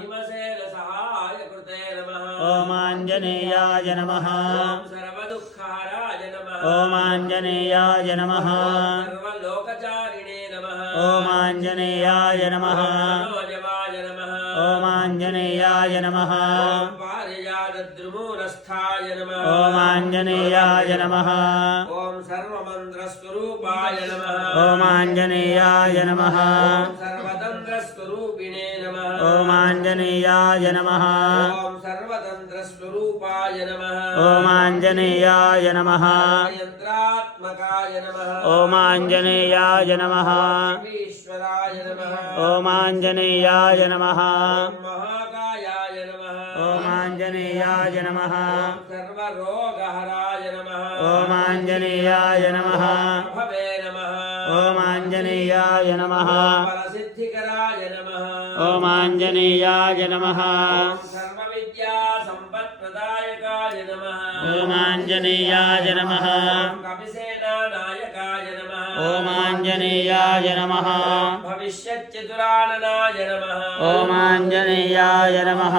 भीमसेन सहाय कृते नमः। ओम आञ्जनेयाय नमः। ओम सर्वदुःखहराय नमः। ओम आञ्जनेयाय नमः। सर्वलोकचारिणे नमः। ओम आञ्जनेयाय नमः। मनोजवाय नमः। ओम आञ्जनेयाय नमः। ओम पारिजातद्रुमूलस्थाय नमः। ओम आञ्जनेयाय नमः। ओम सर्वमन्त्रस्वरूपाय नमः। ओम आञ्जनेयाय नमः। ओम सर्वतन्त्रस्वरूपिणे नमः। ओम आञ्जनेयाय नमः। ओम सर्वतन्त्रस्वरूपाय नमः। ओम आञ्जनेयाय नमः। यन्त्रात्मकाय नमः। ओम आञ्जनेयाय नमः। ईश्वराय नमः। ओम आञ्जनेयाय नमः। ओम महाकायाय नमः। ओम आञ्जनेयाय नमः। ओम सर्वरोगहराय नमः। ओम आञ्जनेयाय नमः। प्रभवे नमः। ओम आञ्जनेयाय नमः। फलसिद्धिकराय नमः। ओम आञ्जनेयाय नमः। ओम सर्वविद्यासम्पत्प्रदायकाय नमः। ओम आञ्जनेयाय नमः। ओम कपिसेनानायकाय नमः। ओम आञ्जनेयाय नमः। भविष्यच्चतुराननाय नमः। ओम आञ्जनेयाय नमः।